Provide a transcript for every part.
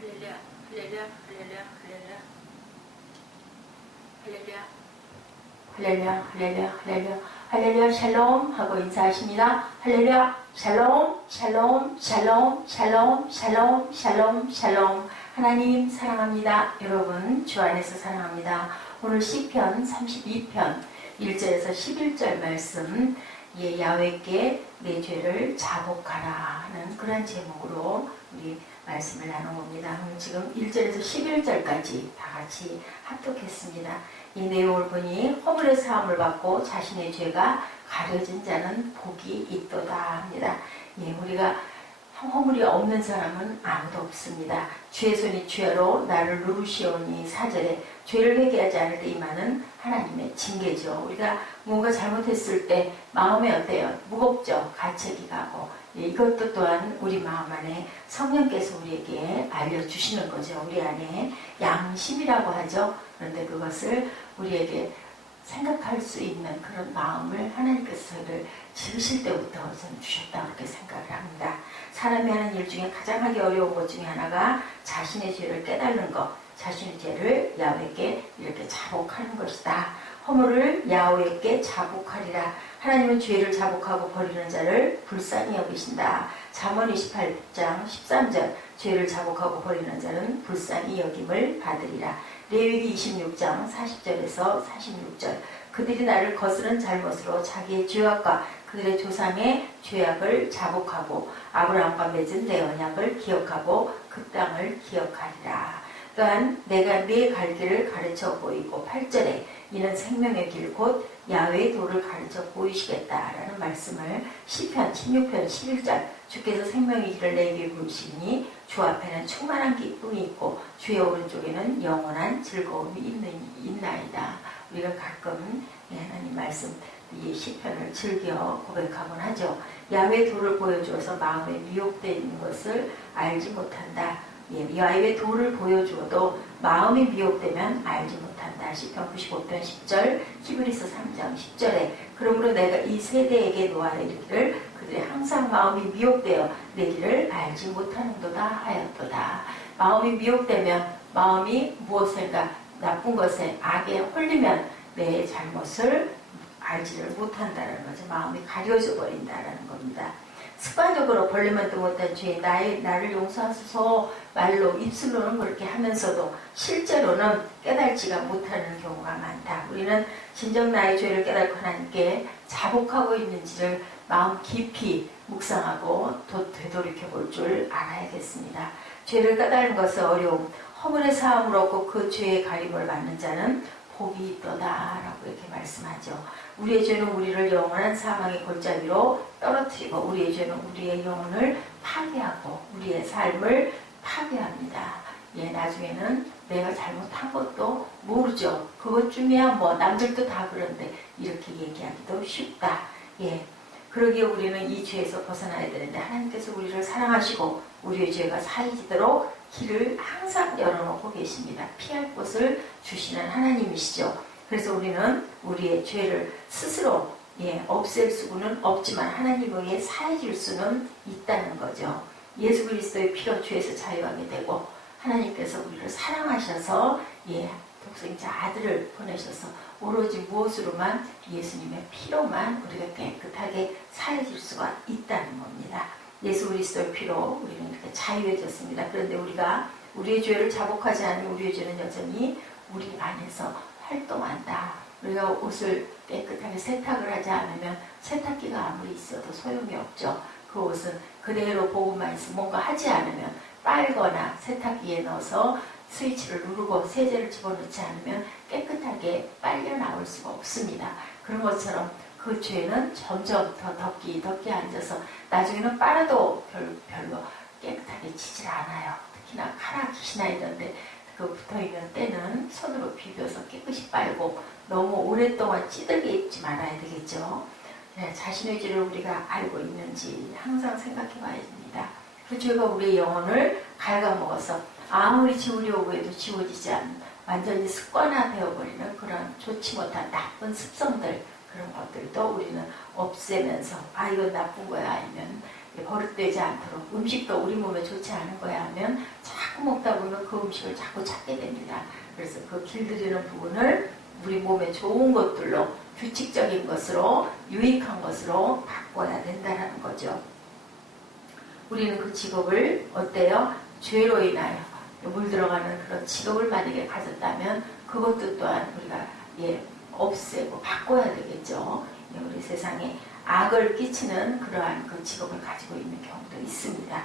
할렐루야, 할렐루야, 할렐루야, 할렐루야, 할렐루야, 할렐루야, 할렐루야, 할렐루야, 샬롬 하고 인사하십니다. 할렐루야, 샬롬, 샬롬, 샬롬, 샬롬, 샬롬, 샬롬, 샬롬. 하나님 사랑합니다. 여러분 주 안에서 사랑합니다. 오늘 시편 32편 1절에서 11절 말씀, 야훼께 내 죄를 자복하라 하는 그런 제목으로 우리 말씀을 나눠봅니다. 지금 1절에서 11절까지 다 같이 합독했습니다. 이 내용을 보니 허물의 사함을 받고 자신의 죄가 가려진 자는 복이 있도다 합니다. 우리가 허물이 없는 사람은 아무도 없습니다. 주의 손이 주야로 나를 누르시오니 4절에 죄를 회개하지 않을 때 임하는 하나님의 징계죠. 우리가 뭔가 잘못했을 때 마음이 어때요? 무겁죠? 가책이 가고. 이것도 또한 우리 마음 안에 성령께서 우리에게 알려주시는 거죠. 우리 안에 양심이라고 하죠. 그런데 그것을 우리에게 생각할 수 있는 그런 마음을 하나님께서 저를 지으실 때부터 저는 주셨다고 그렇게 생각을 합니다. 사람이 하는 일 중에 가장 하기 어려운 것 중에 하나가 자신의 죄를 깨닫는 것, 자신의 죄를 야훼께 이렇게 자복하는 것이다. 허물을 야훼께 자복하리라. 하나님은 죄를 자복하고 버리는 자를 불쌍히 여기신다. 잠언 28장 13절 죄를 자복하고 버리는 자는 불쌍히 여김을 받으리라. 레위기 26장 40절에서 46절 그들이 나를 거스른 잘못으로 자기의 죄악과 그들의 조상의 죄악을 자복하고 아브라함과 맺은 내 언약을 기억하고 그 땅을 기억하리라. 또한 내가 네 갈 길을 가르쳐 보이고 8절에 이는 생명의 길 곧 야훼의 도를 가르쳐 보이시겠다라는 말씀을 시편 16편 11절 주께서 생명의 길을 내게 보이시니 주 앞에는 충만한 기쁨이 있고 주의 오른쪽에는 영원한 즐거움이 있나이다. 우리가 가끔 하나님 말씀 이 시편을 즐겨 고백하곤 하죠. 야훼의 도를 보여주어서 마음에 미혹되어 있는 것을 알지 못한다. 야훼의 도를 보여주어도 마음이 미혹되면 알지 못한다. 시편 95편 10절, 히브리서 3장 10절에 그러므로 내가 이 세대에게 놓아내기를 그들의 항상 마음이 미혹되어 내 길을 알지 못하는도다 하였도다. 마음이 미혹되면 마음이 무엇인가 나쁜 것에 악에 홀리면 내 잘못을 알지를 못한다는 거죠. 마음이 가려져 버린다는 겁니다. 습관적으로 벌레만도 못한 죄 나를 용서하소서 말로 입술로는 그렇게 하면서도 실제로는 깨달지가 못하는 경우가 많다. 우리는 진정 나의 죄를 깨닫고 하나님께 자복하고 있는지를 마음 깊이 묵상하고 되돌이켜 볼 줄 알아야겠습니다. 죄를 깨달는 것은 어려움, 허물의 사함을 얻고 그 죄의 가림을 받는 자는 복이 있도다라고 이렇게 말씀하죠. 우리의 죄는 우리를 영원한 사망의 골짜기로 떨어뜨리고 우리의 죄는 우리의 영혼을 파괴하고 우리의 삶을 파괴합니다. 나중에는 내가 잘못한 것도 모르죠. 그것쯤이야 뭐 남들도 다 그런데 이렇게 얘기하기도 쉽다. 그러기에 우리는 이 죄에서 벗어나야 되는데 하나님께서 우리를 사랑하시고 우리의 죄가 사해지도록 길을 항상 열어놓고 계십니다. 피할 곳을 주시는 하나님이시죠. 그래서 우리는 우리의 죄를 스스로 없앨 수는 없지만 하나님에 의해 사해질 수는 있다는 거죠. 예수 그리스도의 피로 죄에서 자유하게 되고 하나님께서 우리를 사랑하셔서 독생자 아들을 보내셔서 오로지 무엇으로만 예수님의 피로만 우리가 깨끗하게 사해질 수가 있다는 겁니다. 예수 그리스도의 피로 우리는 이렇게 자유해졌습니다. 그런데 우리가 우리의 죄를 자복하지 않으면 우리의 죄는 여전히 우리 안에서 활동한다. 우리가 옷을 깨끗하게 세탁을 하지 않으면 세탁기가 아무리 있어도 소용이 없죠. 그 옷은 그대로 보고만 있으면 뭔가 하지 않으면 빨거나 세탁기에 넣어서 스위치를 누르고 세제를 집어넣지 않으면 깨끗하게 빨려 나올 수가 없습니다. 그런 것처럼 그 죄는 점점 더 덕기 앉아서 나중에는 빨아도 별로 깨끗하게 지질 않아요. 특히나 카라 기시나 이런데 그 붙어있는 때는 손으로 비벼서 깨끗이 빨고 너무 오랫동안 찌들게 입지 말아야 되겠죠. 자신의 죄를 우리가 알고 있는지 항상 생각해 봐야 됩니다. 그 죄가 우리의 영혼을 갉아먹어서 아무리 지우려고 해도 지워지지 않는 완전히 습관화되어버리는 그런 좋지 못한 나쁜 습성들 그런 것들도 우리는 없애면서 이건 나쁜 거야 아니면 버릇되지 않도록 음식도 우리 몸에 좋지 않은 거야 하면 자꾸 먹다 그 음식을 자꾸 찾게 됩니다. 그래서 그 길들이는 부분을 우리 몸에 좋은 것들로 규칙적인 것으로 유익한 것으로 바꿔야 된다는 거죠. 우리는 그 직업을 어때요? 죄로 인하여 물들어가는 그런 직업을 만약에 가졌다면 그것도 또한 우리가 없애고 바꿔야 되겠죠. 우리 세상에 악을 끼치는 그러한 그 직업을 가지고 있는 경우도 있습니다.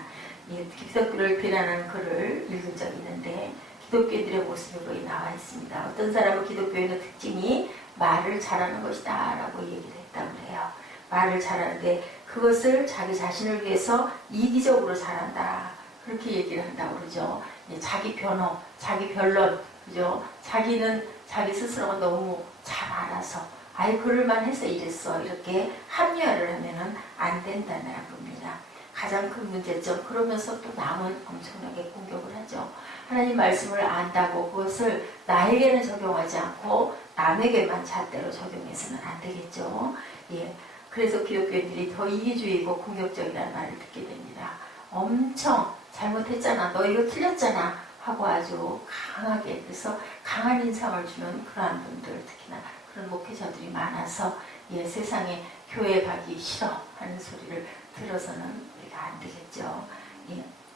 기독교를 비난하는 글을 읽은 적이 있는데 기독교인들의 모습이 거기 나와 있습니다. 어떤 사람은 기독교인의 특징이 말을 잘하는 것이다 라고 얘기를 했다고 그래요. 말을 잘하는데 그것을 자기 자신을 위해서 이기적으로 잘한다 그렇게 얘기를 한다고 그러죠. 자기 변호, 자기 변론, 그죠? 자기는 자기 스스로가 너무 잘 알아서 아예 그럴만 해서 이랬어 이렇게 합리화를 하면은 안 된다는 겁니다. 가장 큰 문제점 그러면서 또 남은 엄청나게 공격을 하죠. 하나님 말씀을 안다고 그것을 나에게는 적용하지 않고 남에게만 잣대로 적용해서는 안 되겠죠. 그래서 기독교인들이 더 이기주의고 공격적이라는 말을 듣게 됩니다. 엄청 잘못했잖아, 너 이거 틀렸잖아 하고 아주 강하게 그래서 강한 인상을 주는 그러한 분들 특히나 그런 목회자들이 많아서 세상에 교회 가기 싫어 하는 소리를 들어서는 우리가 안 되겠죠.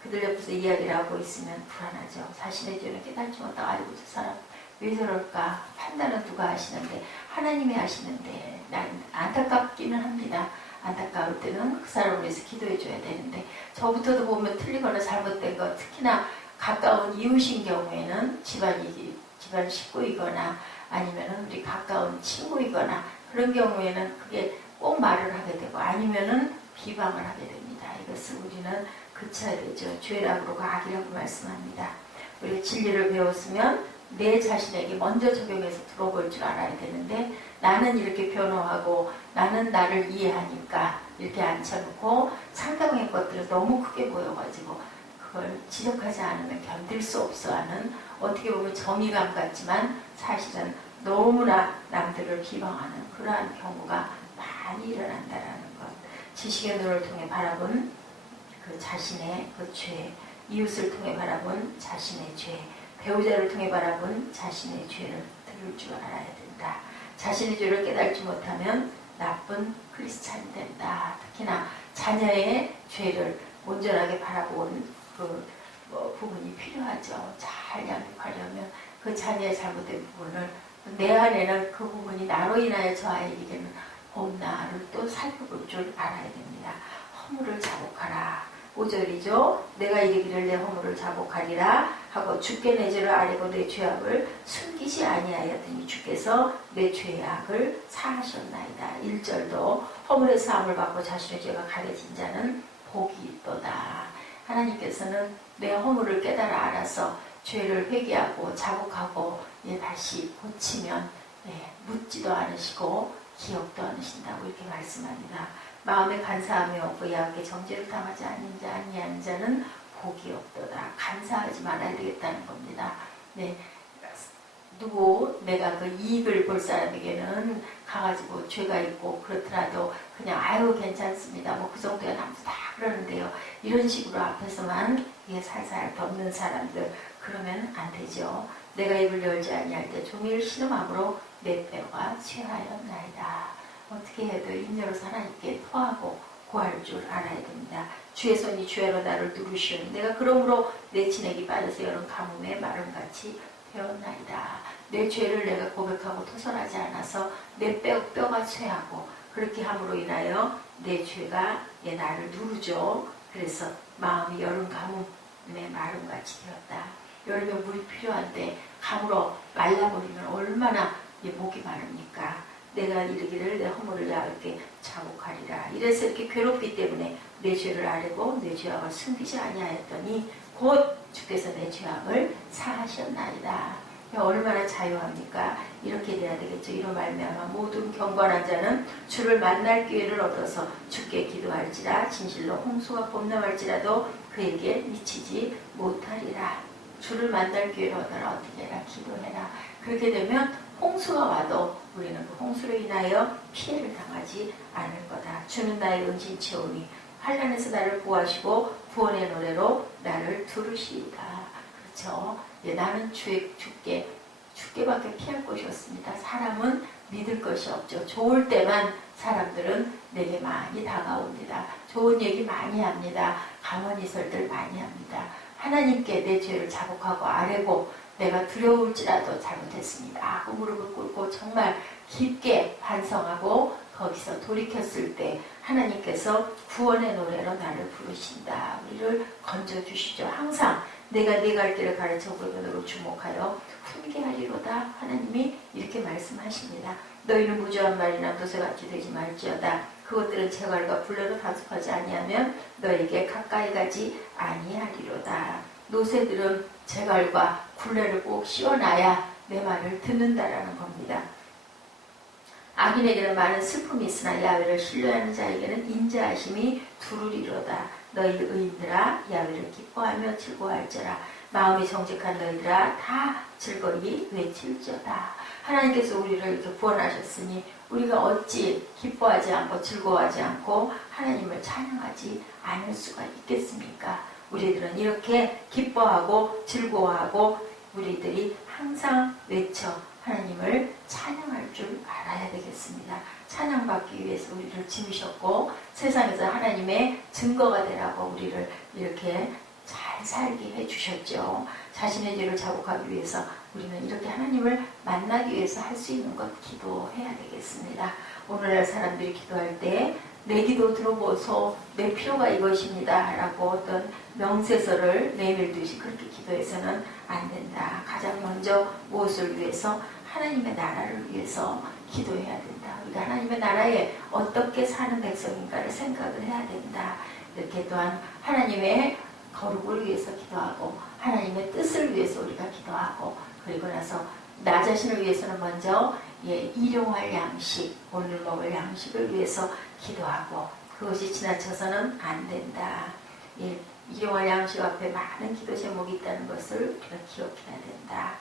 그들 옆에서 이야기를 하고 있으면 불안하죠. 자신의 죄를 깨닫지 못하고 아이고 저 사람 왜 저럴까 판단은 누가 하시는데 하나님이 하시는데 난 안타깝기는 합니다. 안타까울 때는 그 사람을 위해서 기도해 줘야 되는데 저부터도 보면 틀리거나 잘못된 거 특히나 가까운 이웃인 경우에는 집안 식구이거나 아니면은 우리 가까운 친구이거나 그런 경우에는 그게 꼭 말을 하게 되고 아니면은 비방을 하게 됩니다. 이것을 우리는 그쳐야 되죠. 죄라고 악이라고 말씀합니다. 우리가 진리를 배웠으면 내 자신에게 먼저 적용해서 들어볼 줄 알아야 되는데 나는 이렇게 변호하고 나는 나를 이해하니까 이렇게 앉혀놓고 상대방의 것들을 너무 크게 보여가지고 그걸 지적하지 않으면 견딜 수 없어 하는 어떻게 보면 정의감 같지만 사실은 너무나 남들을 비방하는 그러한 경우가 많이 일어난다라는 것. 지식의 눈을 통해 바라본 그 자신의 그 죄, 이웃을 통해 바라본 자신의 죄, 배우자를 통해 바라본 자신의 죄를 들을 줄 알아야 된다. 자신의 죄를 깨닫지 못하면 나쁜 크리스찬이 된다. 특히나 자녀의 죄를 온전하게 바라본 그 부분이 필요하죠. 잘 양육하려면 그 자녀의 잘못된 부분을 내 안에는 그 부분이 나로 인하여 저 아이에게는 없나를 또 살펴볼 줄 알아야 됩니다. 허물을 자복하라. 5절이죠. 내가 이르기를 내 허물을 자복하리라 하고 주께 내 죄를 아뢰고 내 죄악을 숨기지 아니하였더니 주께서 내 죄악을 사하셨나이다. 1절도 허물의 사함을 받고 자신의 죄가 가려진 자는 복이 있도다. 하나님께서는 내 허물을 깨달아 알아서 죄를 회개하고 자복하고 다시 고치면 묻지도 않으시고 기억도 않으신다고 이렇게 말씀합니다. 마음에 간사함이 없고 야곱의 정죄를 당하지 아니하는 자는 복이 없도다. 간사하지 말아야 되겠다는 겁니다. 내가 그 이익을 볼 사람에게는 가가지고 죄가 있고 그렇더라도 그냥 아유 괜찮습니다. 뭐 그 정도야 남도 다 그러는데요. 이런 식으로 앞에서만 살살 덮는 사람들 그러면 안 되죠. 내가 입을 열지 아니할 때 종일 신음함으로 내 뼈가 쇠하였나이다. 어떻게 해도 입녀로서 하나님께 토하고 구할 줄 알아야 됩니다. 주의 손이 주야로 나를 누르시오니 내가 그러므로 내 진액이 빠져서 여름 가뭄에 마름같이 되었나이다. 내 죄를 내가 고백하고 토설하지 않아서 내 뼈가 쇠하고 그렇게 함으로 인하여 내 죄가 나를 누르죠. 그래서 마음이 여름 가뭄에 마름같이 되었다. 여름에 물이 필요한데 가물어 말라버리면 얼마나 목이 마릅니까? 내가 이르기를 내 허물을 야곱께 자복하리라. 이래서 이렇게 괴롭기 때문에 내 죄를 아뢰고 내 죄악을 숨기지 아니하였더니 곧 주께서 내 죄악을 사하셨나이다. 얼마나 자유합니까? 이렇게 돼야 되겠죠. 이로 말미암아 모든 경건한 자는 주를 만날 기회를 얻어서 주께 기도할지라 진실로 홍수가 범람할지라도 그에게 미치지 못하리라. 주를 만날 기회를 얻어라. 어떻게 해라? 기도해라. 그렇게 되면 홍수가 와도 우리는 그 홍수로 인하여 피해를 당하지 않을 거다. 주는 나의 은신치오니 환난에서 나를 구하시고 구원의 노래로 나를 두르시이다. 그쵸? 예, 나는 죽게밖에 피할 것이 없습니다. 사람은 믿을 것이 없죠. 좋을 때만 사람들은 내게 많이 다가옵니다. 좋은 얘기 많이 합니다. 가만히 있을들 많이 합니다. 하나님께 내 죄를 자복하고 아뢰고 내가 두려울지라도 잘못했습니다. 그 무릎을 꿇고 정말 깊게 반성하고 거기서 돌이켰을 때 하나님께서 구원의 노래로 나를 부르신다. 우리를 건져주시죠. 항상 내가 네 갈 길을 가르쳐 보이도록 주목하여 훈계하리로다. 하나님이 이렇게 말씀하십니다. 너희는 무주한 말이나 노새같이 되지 말지어다. 그것들은 재갈과 불레로 단속하지 아니하면 너에게 가까이 가지 아니하리로다. 노새들은 재갈과 굴레를 꼭 씌워놔야 내 말을 듣는다라는 겁니다. 악인에게는 많은 슬픔이 있으나 야훼를 신뢰하는 자에게는 인자하심이 두루리로다. 너희 의인들아 야훼를 기뻐하며 즐거워할지라. 마음이 정직한 너희들아 다 즐거이 외칠지어다. 하나님께서 우리를 이렇게 구원하셨으니 우리가 어찌 기뻐하지 않고 즐거워하지 않고 하나님을 찬양하지 않을 수가 있겠습니까? 우리들은 이렇게 기뻐하고 즐거워하고 우리들이 항상 외쳐 하나님을 찬양할 줄 알아야 되겠습니다. 찬양받기 위해서 우리를 지으셨고 세상에서 하나님의 증거가 되라고 우리를 이렇게 잘 살게 해주셨죠. 자신의 죄를 자복하기 위해서 우리는 이렇게 하나님을 만나기 위해서 할 수 있는 것 기도해야 되겠습니다. 오늘날 사람들이 기도할 때 내 기도 들어보소, 내 필요가 이것입니다 라고 어떤 명세서를 내밀듯이 그렇게 기도해서는 안 된다. 가장 먼저 무엇을 위해서? 하나님의 나라를 위해서 기도해야 된다. 우리가 하나님의 나라에 어떻게 사는 백성인가를 생각을 해야 된다. 이렇게 또한 하나님의 거룩을 위해서 기도하고 하나님의 뜻을 위해서 우리가 기도하고 그리고 나서 나 자신을 위해서는 먼저 일용할 양식, 오늘 먹을 양식을 위해서 기도하고 그것이 지나쳐서는 안 된다. 일용할 양식 앞에 많은 기도 제목이 있다는 것을 우리가 기억해야 된다.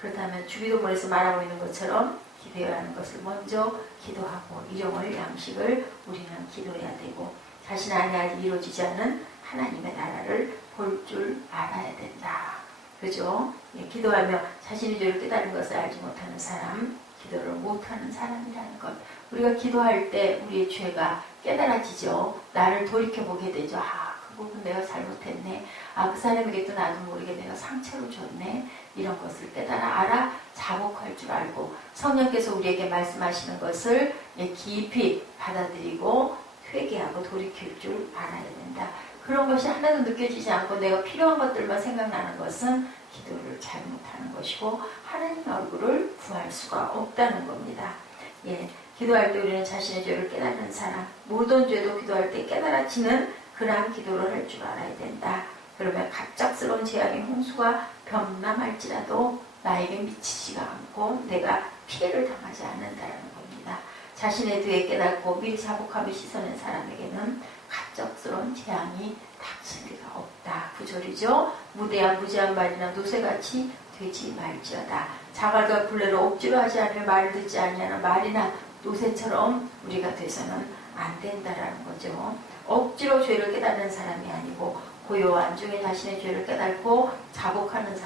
그렇다면 주기도문에서 말하고 있는 것처럼 기도해야 하는 것을 먼저 기도하고 일용할 양식을 우리는 기도해야 되고 자신 안에 아직 이루어지지 않은 하나님의 나라를 볼 줄 알아야 된다. 그죠? 기도하며 자신의 죄를 깨달은 것을 알지 못하는 사람, 기도를 못하는 사람이라는 것. 우리가 기도할 때 우리의 죄가 깨달아지죠. 나를 돌이켜보게 되죠. 그 부분 내가 잘못했네. 그 사람에게 또 나도 모르게 내가 상처를 줬네. 이런 것을 깨달아 알아 자복할 줄 알고 성령께서 우리에게 말씀하시는 것을 깊이 받아들이고 회개하고 돌이킬 줄 알아야 된다. 그런 것이 하나도 느껴지지 않고 내가 필요한 것들만 생각나는 것은 기도를 잘못하는 것이고 하나님 얼굴을 구할 수가 없다는 겁니다. 기도할 때 우리는 자신의 죄를 깨닫는 사람, 모든 죄도 기도할 때 깨달아지는 그러한 기도를 할 줄 알아야 된다. 그러면 갑작스러운 재앙의 홍수가 범람할지라도 나에게 미치지가 않고 내가 피해를 당하지 않는다는 겁니다. 자신의 죄에 깨닫고 미리 자복하며 씻어낸 사람에게는 갑작스러운 재앙이 닥칠 리가 없다. 구절이죠. 무대한 무지한 말이나 노새같이 되지 말지어다. 자갈과 굴레로 억지로 하지 않을 말을 듣지 아니하는 말이나 노새처럼 우리가 돼서는 안 된다라는 거죠. 억지로 죄를 깨닫는 사람이 아니고 고요한 중에 자신의 죄를 깨닫고 자복하는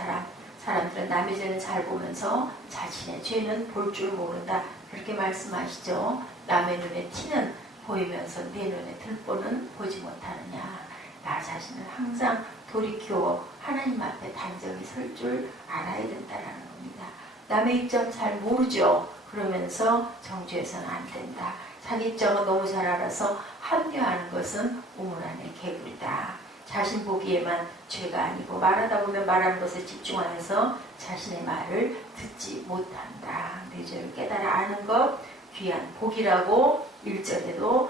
사람들은 남의 죄는 잘 보면서 자신의 죄는 볼 줄 모른다. 그렇게 말씀하시죠. 남의 눈에 티는 보이면서 내 눈에 들보는 보지 못하느냐. 나 자신을 항상 돌이켜 하나님 앞에 단정히 설 줄 알아야 된다는 겁니다. 남의 입장 잘 모르죠. 그러면서 정죄해서는 안 된다. 자기 입장은 너무 잘 알아서 합리화하는 것은 우물 안의 개구리다. 자신 보기에만 죄가 아니고 말하다 보면 말하는 것에 집중하여서 자신의 말을 듣지 못한다. 내 죄를 깨달아 아는 것 귀한 복이라고 1절에도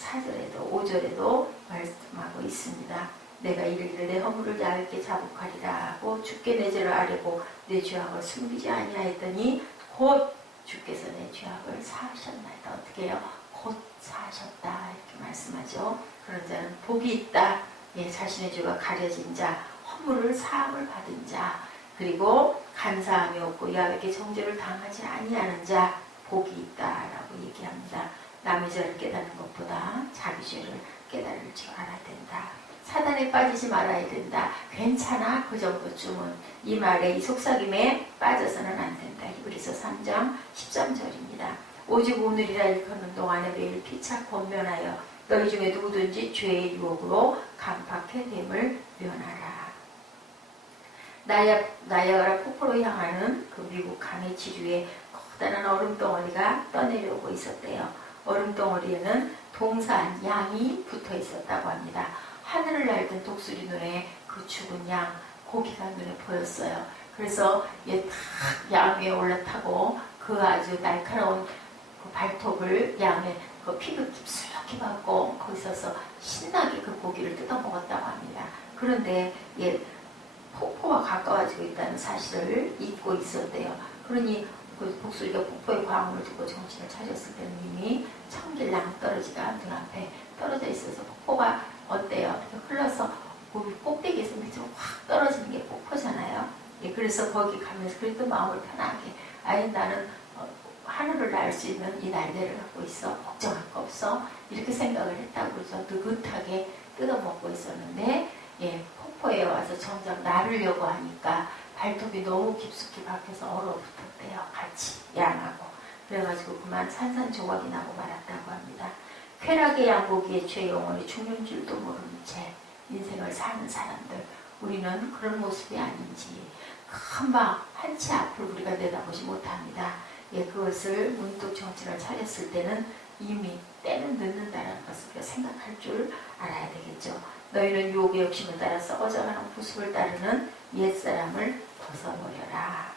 4절에도 5절에도 말씀하고 있습니다. 내가 이르기를 내 허물을 얇게 자복하리라 하고 주께 내 죄를 아뢰고 내 죄악을 숨기지 아니하였더니 곧 주께서 내 죄악을 사하셨나이다. 어떻게 해요? 곧 사하셨다 이렇게 말씀하죠. 그런 자는 복이 있다. 자신의 죄가 가려진 자, 허물을 사함을 받은 자, 그리고 간사함이 없고 야훼께 정죄를 당하지 아니하는 자 복이 있다라고 얘기합니다. 남의 죄를 깨닫는 것보다 자기 죄를 깨달을 줄 알아야 된다. 사단에 빠지지 말아야 된다. 괜찮아. 그 정도쯤은. 이 말에 이 속삭임에 빠져서는 안 된다. 히브리서 3장 13절입니다. 오직 오늘이라 일컫는 동안에 매일 피차 권면하여 너희 중에 누구든지 죄의 유혹으로 강팍해 됨을 면하라. 나야가라 폭포로 향하는 그 미국 강의 지류에 커다란 얼음덩어리가 떠내려오고 있었대요. 얼음덩어리에는 동산 양이 붙어 있었다고 합니다. 하늘을 날던 독수리 눈에 그 죽은 양 고기가 눈에 보였어요. 그래서 양 위에 올라타고 그 아주 날카로운 그 발톱을 양의 그 피부 깊숙이 받고 거기서서 신나게 그 고기를 뜯어먹었다고 합니다. 그런데 폭포가 가까워지고 있다는 사실을 잊고 있었대요. 그러니 그 독수리가 폭포의 광음을 듣고 정신을 차렸을 때는 이미 천길랑 떨어지가 눈앞에 떨어져 있어서 폭포가 어때요? 흘러서 그 꼭대기에서 밑으로 확 떨어지는 게 폭포잖아요. 그래서 거기 가면서 그래도 마음을 편하게 나는 하늘을 날 수 있는 이 날개를 갖고 있어. 걱정할 거 없어. 이렇게 생각을 했다고 그러죠. 느긋하게 뜯어먹고 있었는데 폭포에 와서 정작 나르려고 하니까 발톱이 너무 깊숙이 박혀서 얼어붙었대요. 같이 양하고. 그래가지고 그만 산산조각이 나고 말았다고 합니다. 쾌락의 양고기에 죄 영원히 죽는 줄도 모르는 채 인생을 사는 사람들, 우리는 그런 모습이 아닌지 금방 한치 앞을 우리가 내다보지 못합니다. 그것을 문득 정신을 차렸을 때는 이미 때는 늦는다는 것을 우리가 생각할 줄 알아야 되겠죠. 너희는 유혹의 욕심을 따라 썩어져가는 부습을 따르는 옛사람을 벗어버려라.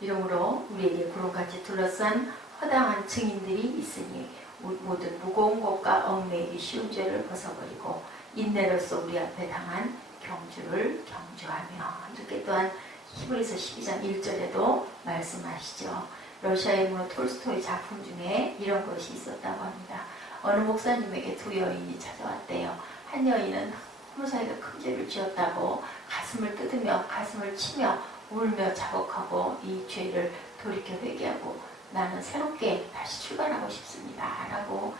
이러므로 우리에게 구름같이 둘러싼 허당한 증인들이 있으니 모든 무거운 것과 얽매이기 쉬운 죄를 벗어버리고 인내로서 우리 앞에 당한 경주를 경주하며, 이렇게 또한 히브리서 12장 1절에도 말씀하시죠. 러시아의 문호 톨스토이 작품 중에 이런 것이 있었다고 합니다. 어느 목사님에게 두 여인이 찾아왔대요. 한 여인은 너무 자기가 큰 죄를 지었다고 가슴을 뜯으며 가슴을 치며 울며 자복하고 이 죄를 돌이켜 회개하고 나는 새롭게 다시 출발하고 싶습니다 라고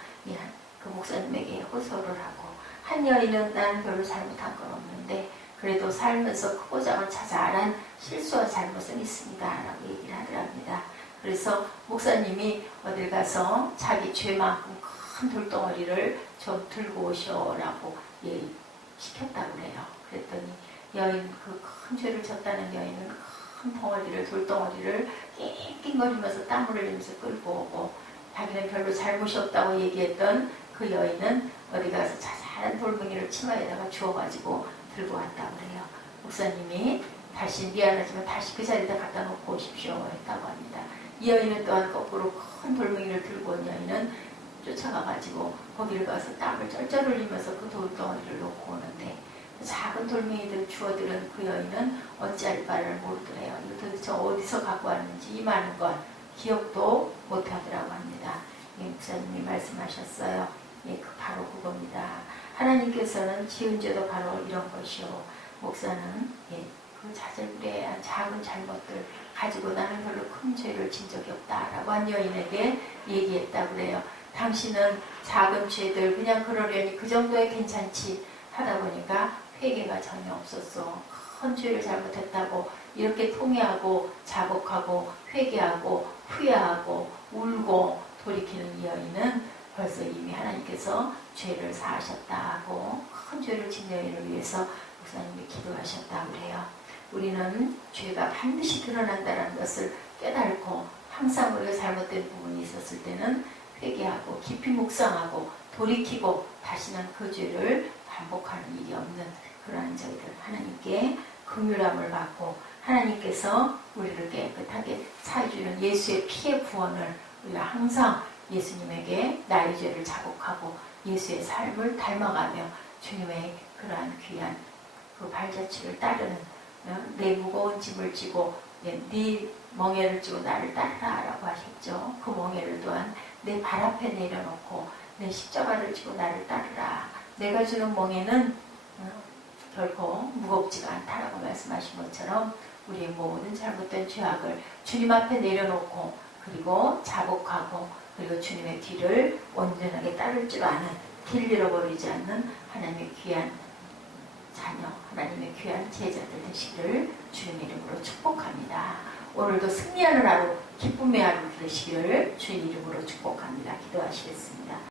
그 목사님에게 호소를 하고, 한 여인은 나는 별로 잘못한 건 없는데 그래도 살면서 크고 작은 자잘한 실수와 잘못은 있습니다 라고 얘기를 하더랍니다. 그래서 목사님이 어딜 가서 자기 죄만큼 큰 돌덩어리를 좀 들고 오셔라고 시켰다고 그래요. 그랬더니 여인, 그 큰 죄를 졌다는 여인은 큰 덩어리를, 돌덩어리를 낑낑거리면서 땀을 흘리면서 끌고 오고, 자기는 별로 잘못이 없다고 얘기했던 그 여인은 어디 가서 자잘한 돌멩이를 치마에다가 주워가지고 들고 왔다고 그래요. 목사님이 다시 미안하지만 다시 그 자리에다 갖다 놓고 오십시오 했다고 합니다. 이 여인은 또한 거꾸로 큰 돌멩이를 들고 온 여인은 쫓아가가지고 거기를 가서 땀을 쩔쩔 흘리면서 그 돌덩어리를 놓고 오는데, 작은 돌멩이들을 주워들은 그 여인은 어찌할 바를 모르더래요. 이거 도대체 어디서 갖고 왔는지 이 많은 걸 기억도 못하더라고 합니다. 목사님이 말씀하셨어요. 바로 그겁니다. 하나님께서는 지은 죄도 바로 이런 것이요. 목사는 그 자잘부레한 작은 잘못들 가지고 나는 별로 큰 죄를 진 적이 없다라고 한 여인에게 얘기했다고 그래요. 당신은 작은 죄들 그냥 그러려니 그 정도에 괜찮지 하다 보니까 회개가 전혀 없었어. 큰 죄를 잘못했다고 이렇게 통회하고 자복하고 회개하고 후회하고 울고 돌이키는 이 여인은 벌써 이미 하나님께서 죄를 사하셨다고, 큰 죄를 진 여인을 위해서 목사님이 기도하셨다고 그래요. 우리는 죄가 반드시 드러난다는 것을 깨닫고 항상 우리가 잘못된 부분이 있었을 때는 회개하고 깊이 묵상하고 돌이키고 다시는 그 죄를 반복하는 일이 없는 그러한 저희들 하나님께 긍휼함을 받고 하나님께서 우리를 깨끗하게 사해주는 예수의 피의 구원을 우리가 항상 예수님에게 나의 죄를 자복하고 예수의 삶을 닮아가며 주님의 그러한 귀한 그 발자취를 따르는, 내 무거운 짐을 지고 네 멍에를 지고 나를 따르라 라고 하셨죠. 그 멍에를 또한 내 발 앞에 내려놓고 내 십자가를 지고 나를 따르라. 내가 주는 멍에는 결코 무겁지가 않다라고 말씀하신 것처럼 우리의 모든 잘못된 죄악을 주님 앞에 내려놓고 그리고 자복하고 그리고 주님의 뒤를 온전하게 따를 줄 아는, 길 잃어버리지 않는 하나님의 귀한 자녀, 하나님의 귀한 제자들 되시기를 주님의 이름으로 축복합니다. 오늘도 승리하는 하루, 기쁨의 하루 되시기를 주님 이름으로 축복합니다. 기도하시겠습니다.